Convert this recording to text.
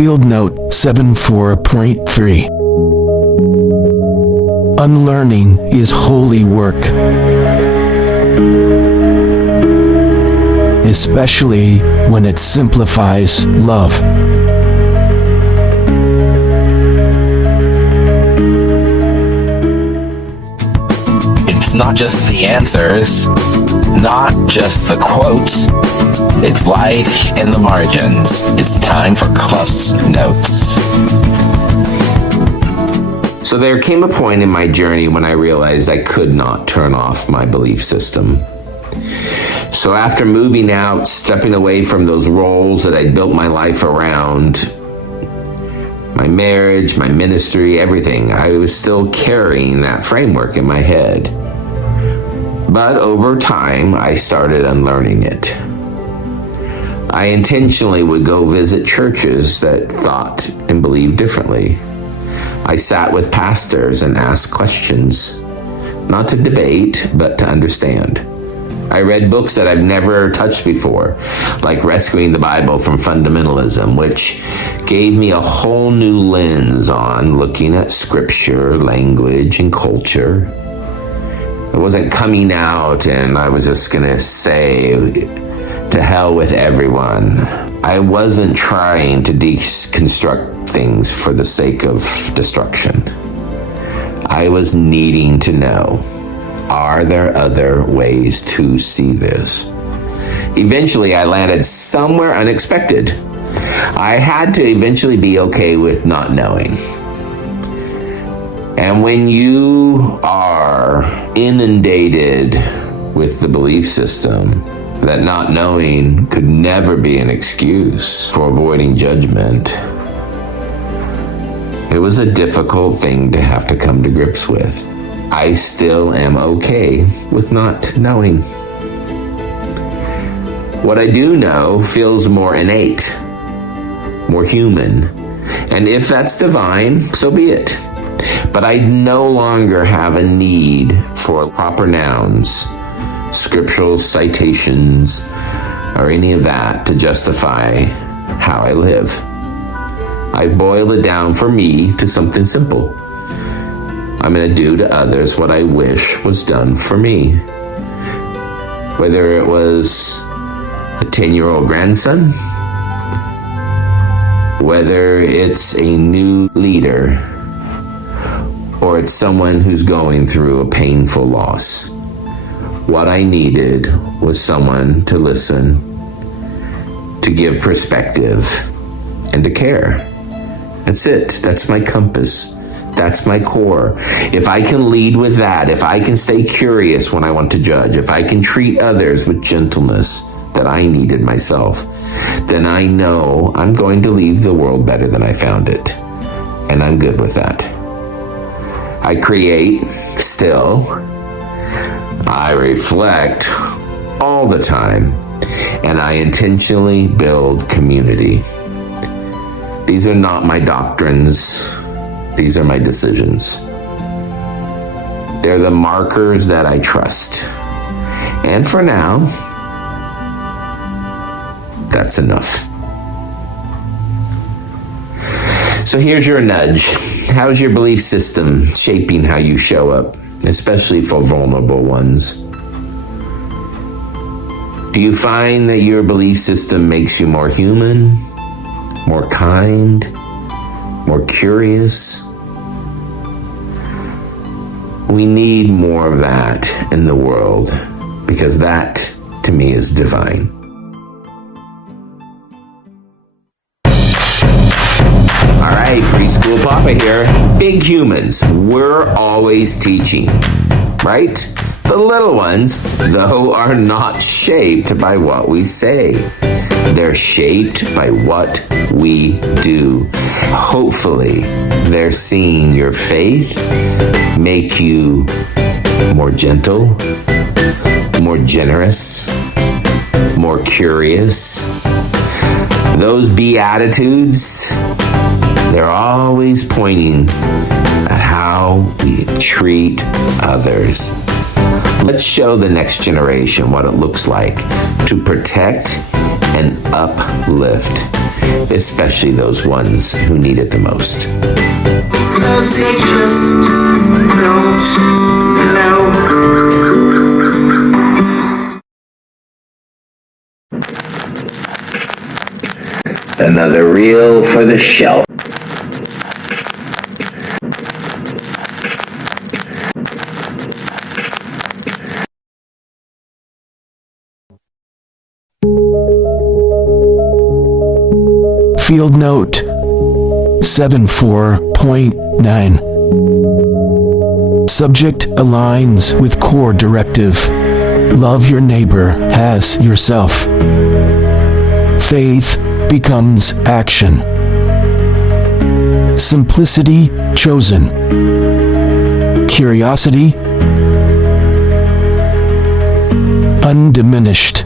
Field Note 74.3. Unlearning is holy work, especially when it simplifies love. It's not just the answers, not just the quotes. It's life in the margins. It's time for CluffsNotes. So there came a point in my journey when I realized I could not turn off my belief system. So after moving out, stepping away from those roles that I'd built my life around, my marriage, my ministry, everything, I was still carrying that framework in my head. But over time, I started unlearning it. I intentionally would go visit churches that thought and believed differently. I sat with pastors and asked questions, not to debate, but to understand. I read books that I've never touched before, like Rescuing the Bible from Fundamentalism, which gave me a whole new lens on looking at scripture, language, and culture. I wasn't coming out and I was just going to say, to hell with everyone. I wasn't trying to deconstruct things for the sake of destruction. I was needing to know, are there other ways to see this? Eventually, I landed somewhere unexpected. I had to eventually be okay with not knowing. And when you are inundated with the belief system that not knowing could never be an excuse for avoiding judgment, it was a difficult thing to have to come to grips with. I still am okay with not knowing. What I do know feels more innate, more human, and if that's divine, so be it. But I no longer have a need for proper nouns, scriptural citations, or any of that to justify how I live. I boil it down for me to something simple. I'm going to do to others what I wish was done for me. Whether it was a 10-year-old grandson, whether it's a new leader, or it's someone who's going through a painful loss. What I needed was someone to listen, to give perspective, and to care. That's it. That's my compass. That's my core. If I can lead with that, if I can stay curious when I want to judge, if I can treat others with gentleness that I needed myself, then I know I'm going to leave the world better than I found it. And I'm good with that. I create still. I reflect all the time. And I intentionally build community. These are not my doctrines. These are my decisions. They're the markers that I trust. And for now, that's enough. So here's your nudge. How's your belief system shaping how you show up, especially for vulnerable ones? Do you find that your belief system makes you more human, more kind, more curious? We need more of that in the world, because that, to me, is divine. All right, Preschool Papa here. Big humans, we're always teaching, right? The little ones, though, are not shaped by what we say. They're shaped by what we do. Hopefully, they're seeing your faith make you more gentle, more generous, more curious. Those Beatitudes, they're always pointing at how we treat others. Let's show the next generation what it looks like to protect and uplift, especially those ones who need it the most. 'Cause they just don't know. Another reel for the shelf. Field Note 74.9. Subject aligns with core directive. Love your neighbor as yourself. Faith becomes action. Simplicity chosen. Curiosity undiminished.